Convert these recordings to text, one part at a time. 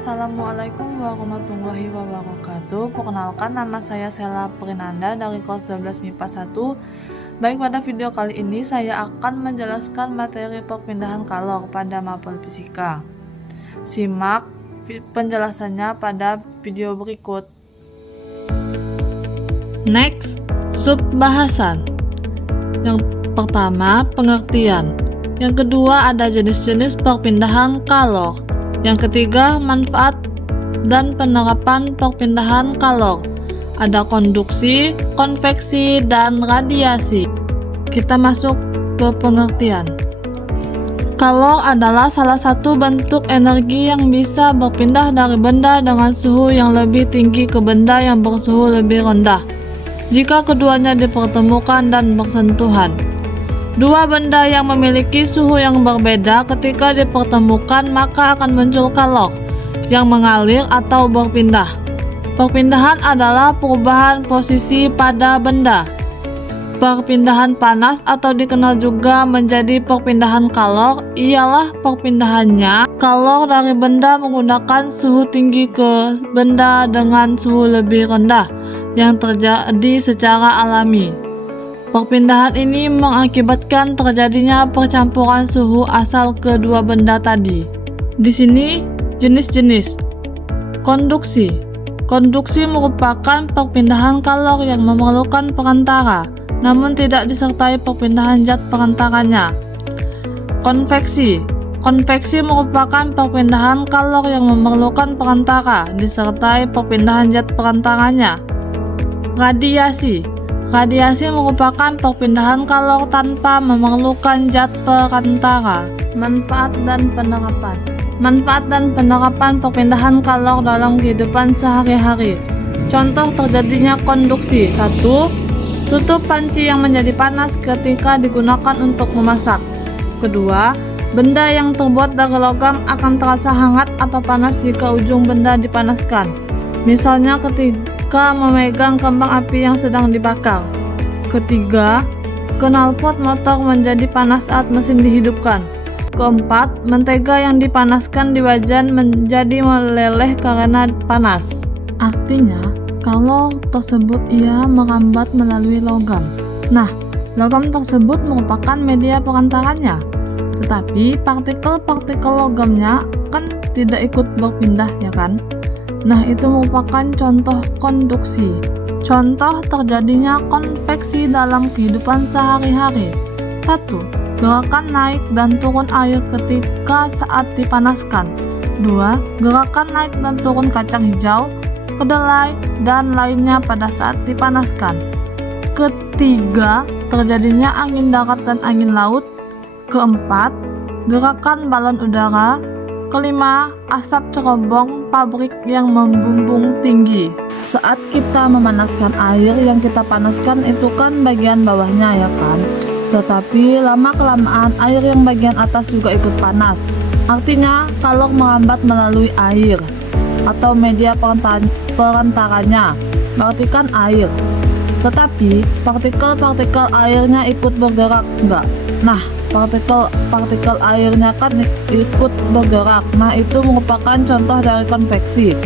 Assalamualaikum warahmatullahi wabarakatuh. Perkenalkan, nama saya Sela Prinanda dari kelas 12 MIPA 1. Baik, pada video kali ini saya akan menjelaskan materi perpindahan kalor pada mapel fisika. Simak penjelasannya pada video berikut. Next, subbahasan. Yang pertama, pengertian. Yang kedua, ada jenis-jenis perpindahan kalor. Yang ketiga, manfaat dan penerapan perpindahan kalor. Ada konduksi, konveksi, dan radiasi. Kita masuk ke pengertian. Kalor adalah salah satu bentuk energi yang bisa berpindah dari benda dengan suhu yang lebih tinggi ke benda yang bersuhu lebih rendah, jika keduanya dipertemukan dan bersentuhan. Dua benda yang memiliki suhu yang berbeda ketika dipertemukan maka akan muncul kalor yang mengalir atau berpindah. Perpindahan adalah perubahan posisi pada benda. Perpindahan panas atau dikenal juga menjadi perpindahan kalor ialah perpindahannya kalor dari benda menggunakan suhu tinggi ke benda dengan suhu lebih rendah yang terjadi secara alami. Perpindahan ini mengakibatkan terjadinya percampuran suhu asal kedua benda tadi. Di sini jenis-jenis. Konduksi. Konduksi merupakan perpindahan kalor yang memerlukan perantara, namun tidak disertai perpindahan zat perantaranya. Konveksi. Konveksi merupakan perpindahan kalor yang memerlukan perantara, disertai perpindahan zat perantaranya. Radiasi. Radiasi merupakan perpindahan kalor tanpa memerlukan zat perantara. Manfaat dan penerapan. Manfaat dan penerapan perpindahan kalor dalam kehidupan sehari-hari. Contoh terjadinya konduksi. 1. Tutup panci yang menjadi panas ketika digunakan untuk memasak. Kedua, benda yang terbuat dari logam akan terasa hangat atau panas jika ujung benda dipanaskan. Misalnya ketika memegang kembang api yang sedang dibakar. Ketiga, knalpot motor menjadi panas saat mesin dihidupkan. Keempat, mentega yang dipanaskan di wajan menjadi meleleh karena panas. Artinya, kalau tersebut ia merambat melalui logam. Nah, logam tersebut merupakan media perantaranya. Tetapi partikel-partikel logamnya kan tidak ikut berpindah, ya kan? Nah, itu merupakan contoh konduksi. Contoh terjadinya konveksi dalam kehidupan sehari-hari. 1. Gerakan naik dan turun air ketika saat dipanaskan. 2. Gerakan naik dan turun kacang hijau, kedelai, dan lainnya pada saat dipanaskan. Ketiga, terjadinya angin darat dan angin laut. Keempat, gerakan balon udara. Kelima, asap cerobong pabrik yang membumbung tinggi. Saat kita memanaskan air, yang kita panaskan itu kan bagian bawahnya, ya kan? Tetapi lama-kelamaan air yang bagian atas juga ikut panas. Artinya kalor merambat melalui air atau media perantaranya, berarti kan air. Tetapi partikel-partikel airnya ikut bergerak enggak? Nah, partikel airnya kan ikut bergerak. Nah, itu merupakan contoh dari konveksi.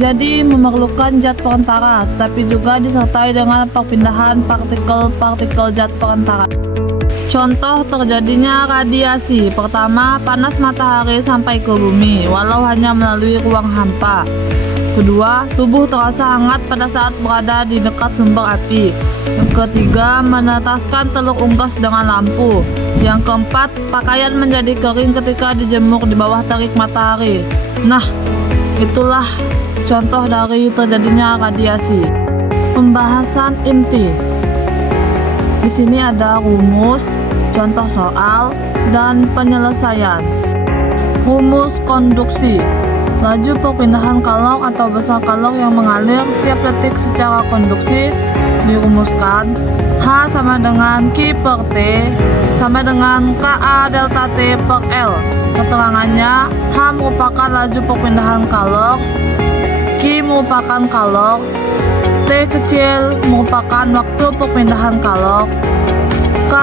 Jadi memerlukan zat perantara, tetapi juga disertai dengan perpindahan partikel-partikel zat perantara. Contoh terjadinya radiasi. Pertama, panas matahari sampai ke bumi, walau hanya melalui ruang hampa. Kedua, tubuh terasa hangat pada saat berada di dekat sumber api. Yang ketiga, menetaskan telur unggas dengan lampu. Yang keempat, pakaian menjadi kering ketika dijemur di bawah terik matahari. Nah, itulah contoh dari terjadinya radiasi. Pembahasan inti. Di sini ada rumus, contoh soal, dan penyelesaian. Rumus konduksi. Laju perpindahan kalor atau besar kalor yang mengalir tiap detik secara konduksi dirumuskan H sama dengan Q per T sama dengan Ka delta T per L. Keterangannya, H merupakan laju perpindahan kalor, Q merupakan kalor, T kecil merupakan waktu perpindahan kalor, K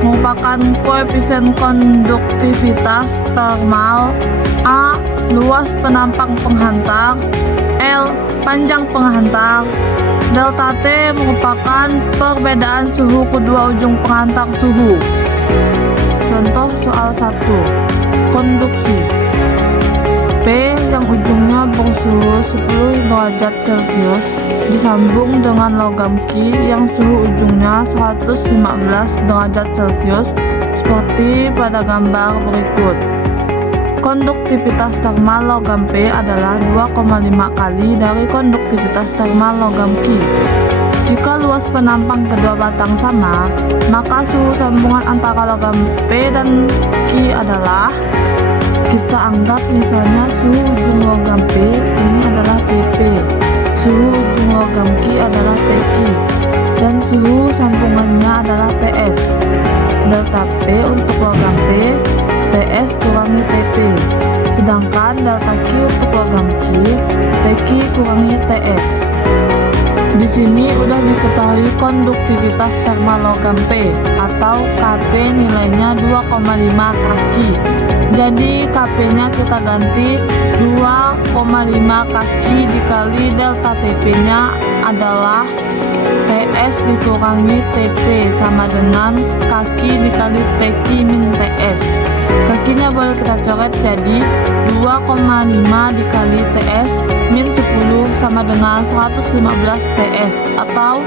merupakan koefisien konduktivitas termal, A luas luas penampang penghantar, L panjang penghantar. Delta T merupakan perbedaan suhu kedua ujung penghantar suhu. Contoh soal 1. Konduksi. P yang ujungnya bersuhu 10 derajat Celcius disambung dengan logam Q yang suhu ujungnya 115 derajat Celcius seperti pada gambar berikut. Konduktivitas termal logam P adalah 2,5 kali dari konduktivitas termal logam Q. Jika luas penampang kedua batang sama, maka suhu sambungan antara logam P dan Q adalah, kita anggap misalnya suhu ujung logam P ini adalah Tp, suhu ujung logam Q adalah Tq, dan suhu sambungannya adalah Ts. Delta P untuk logam P, Ts kurangi Tp, sedangkan delta Q untuk logam Q, Tq kurangi Ts. Di sini udah diketahui konduktivitas termal logam P atau Kp nilainya 2,5 kaki. Jadi Kp-nya kita ganti 2,5 kaki dikali delta Tp-nya adalah Ts dikurangi Tp sama dengan kaki dikali Tq min Ts. Kakinya boleh kita coret jadi 2,5 dikali Ts min 10 sama dengan 115 Ts atau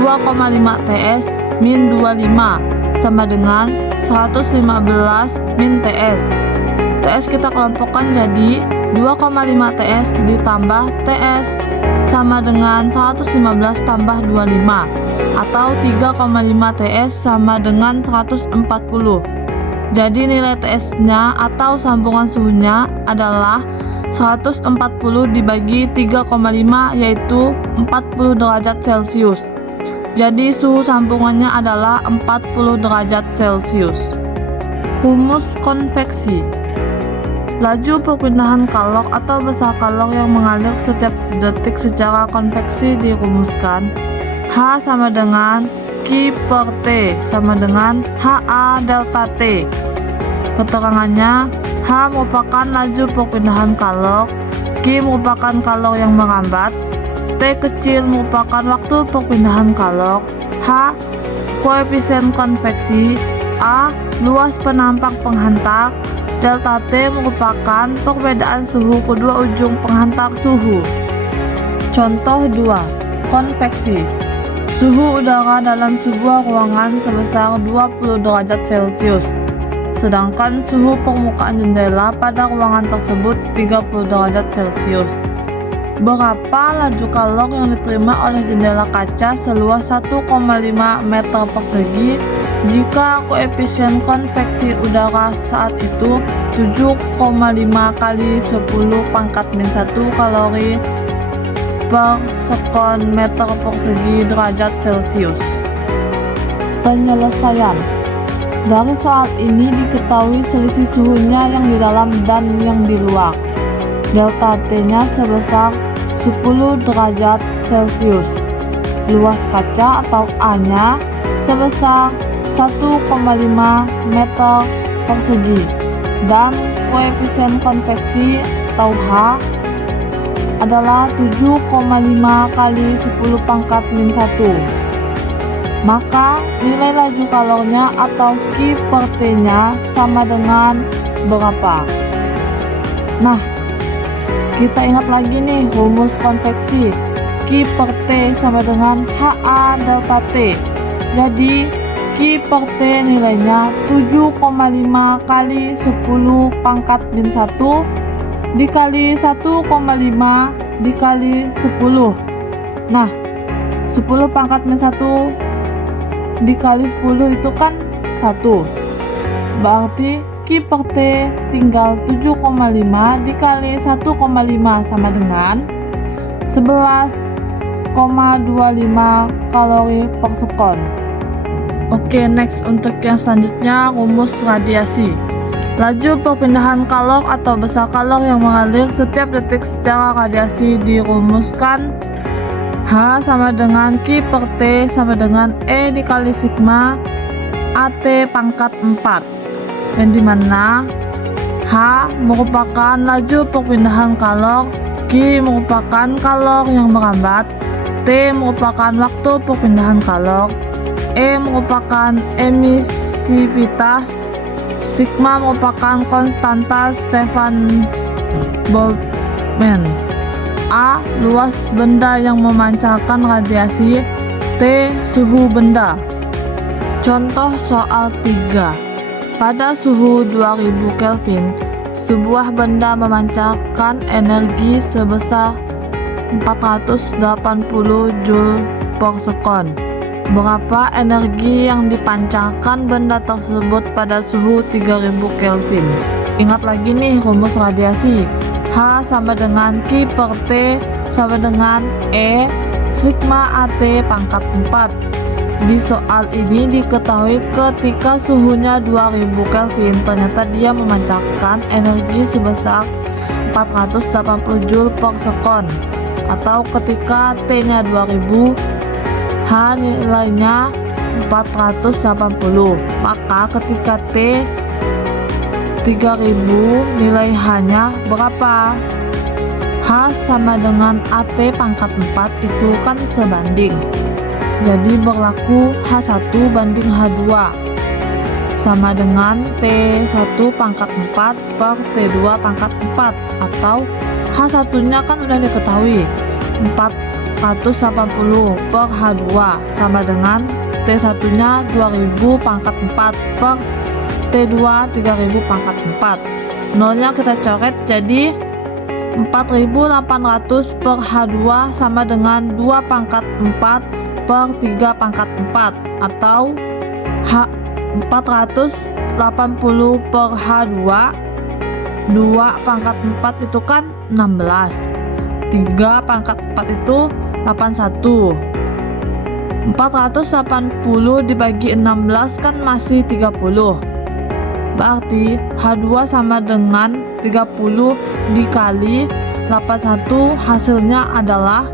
2,5 Ts min 25 sama dengan 115 min Ts. Ts kita kelompokkan jadi 2,5 Ts ditambah Ts sama dengan 115 tambah 25 atau 3,5 Ts sama dengan 140. Jadi nilai Ts-nya atau sambungan suhunya adalah 140 dibagi 3,5 yaitu 40 derajat Celcius. Jadi suhu sambungannya adalah 40 derajat Celcius. Rumus konveksi. Laju perpindahan kalor atau besar kalor yang mengalir setiap detik secara konveksi dirumuskan. H sama dengan Q per T sama dengan HA delta T. Keterangannya, H merupakan laju perpindahan kalor, Q merupakan kalor yang merambat, T kecil merupakan waktu perpindahan kalor, H koefisien konveksi, A luas penampang penghantar, delta T merupakan perbedaan suhu kedua ujung penghantar suhu. Contoh 2. Konveksi. Suhu udara dalam sebuah ruangan sebesar 20 derajat Celcius, sedangkan suhu permukaan jendela pada ruangan tersebut 30 derajat Celcius. Berapa laju kalor yang diterima oleh jendela kaca seluas 1,5 meter persegi jika koefisien konveksi udara saat itu 7,5 kali 10 pangkat min 1 kalori per sekon meter persegi derajat Celcius. Penyelesaian. Dari soal ini diketahui selisih suhunya yang di dalam dan yang di luar. Delta T-nya sebesar 10 derajat Celcius. Luas kaca atau A-nya sebesar 1,5 meter persegi. Dan koefisien konveksi atau H adalah 7,5 kali 10 pangkat min 1. Maka nilai laju kalornya atau Q per T-nya sama dengan berapa? Nah, kita ingat lagi nih rumus konveksi. Q per T sama dengan HA delta T. Jadi Q per T nilainya 7,5 kali 10 pangkat min 1 dikali 1,5 dikali 10. Nah, 10 pangkat min 1 dikali 10 itu kan 1. Berarti Q per T tinggal 7,5 dikali 1,5 sama dengan 11,25 kalori per sekon. Oke, next untuk yang selanjutnya rumus radiasi. Laju perpindahan kalor atau besar kalor yang mengalir setiap detik secara radiasi dirumuskan H sama dengan Q per T sama dengan E dikali sigma AT pangkat 4, yang dimana H merupakan laju perpindahan kalor, Q merupakan kalor yang merambat, T merupakan waktu perpindahan kalor, E merupakan emisivitas, sigma merupakan konstanta Stefan Boltzmann, A luas benda yang memancarkan radiasi, T suhu benda. Contoh soal 3. Pada suhu 2000 Kelvin, sebuah benda memancarkan energi sebesar 480 Joule per sekon. Berapa energi yang dipancarkan benda tersebut pada suhu 3000 Kelvin? Ingat lagi nih rumus radiasi. H sama dengan Q per T sama dengan E sigma AT pangkat 4. Di soal ini diketahui ketika suhunya 2000 Kelvin, ternyata dia memancarkan energi sebesar 480 Joule per sekon. Atau ketika T-nya 2000, H nilainya 480. Maka ketika T 3000, nilai H-nya berapa? H sama dengan AT pangkat 4 itu kan sebanding. Jadi berlaku H1 banding H2 sama dengan T1 pangkat 4 per T2 pangkat 4, atau H1 nya kan udah diketahui 480 per H2 sama dengan T1 nya 2000 pangkat 4 per T2 3000 pangkat 4. Nolnya kita coret jadi 4800 per H2 sama dengan 2 pangkat 4 per 3 pangkat 4, atau 480 per H2, 2 pangkat 4 itu kan 16, 3 pangkat 4 itu 81, 480 dibagi 16 kan masih 30, berarti H2 sama dengan 30 dikali 81, hasilnya adalah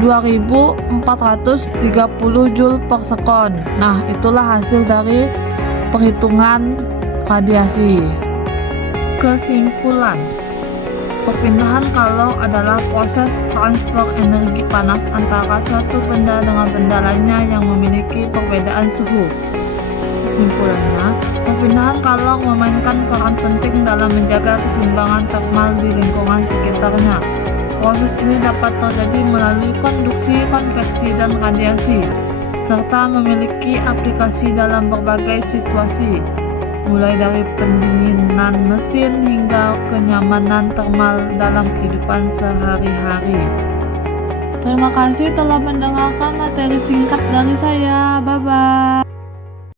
2430 Joule per sekon. Nah, itulah hasil dari perhitungan radiasi. Kesimpulan, perpindahan kalor adalah proses transfer energi panas antara suatu benda dengan benda lainnya yang memiliki perbedaan suhu. Kesimpulannya, perpindahan kalor memainkan peran penting dalam menjaga keseimbangan termal di lingkungan sekitarnya. Proses ini dapat terjadi melalui konduksi, konveksi, dan radiasi, serta memiliki aplikasi dalam berbagai situasi, mulai dari pendinginan mesin hingga kenyamanan termal dalam kehidupan sehari-hari. Terima kasih telah mendengarkan materi singkat dari saya. Bye-bye.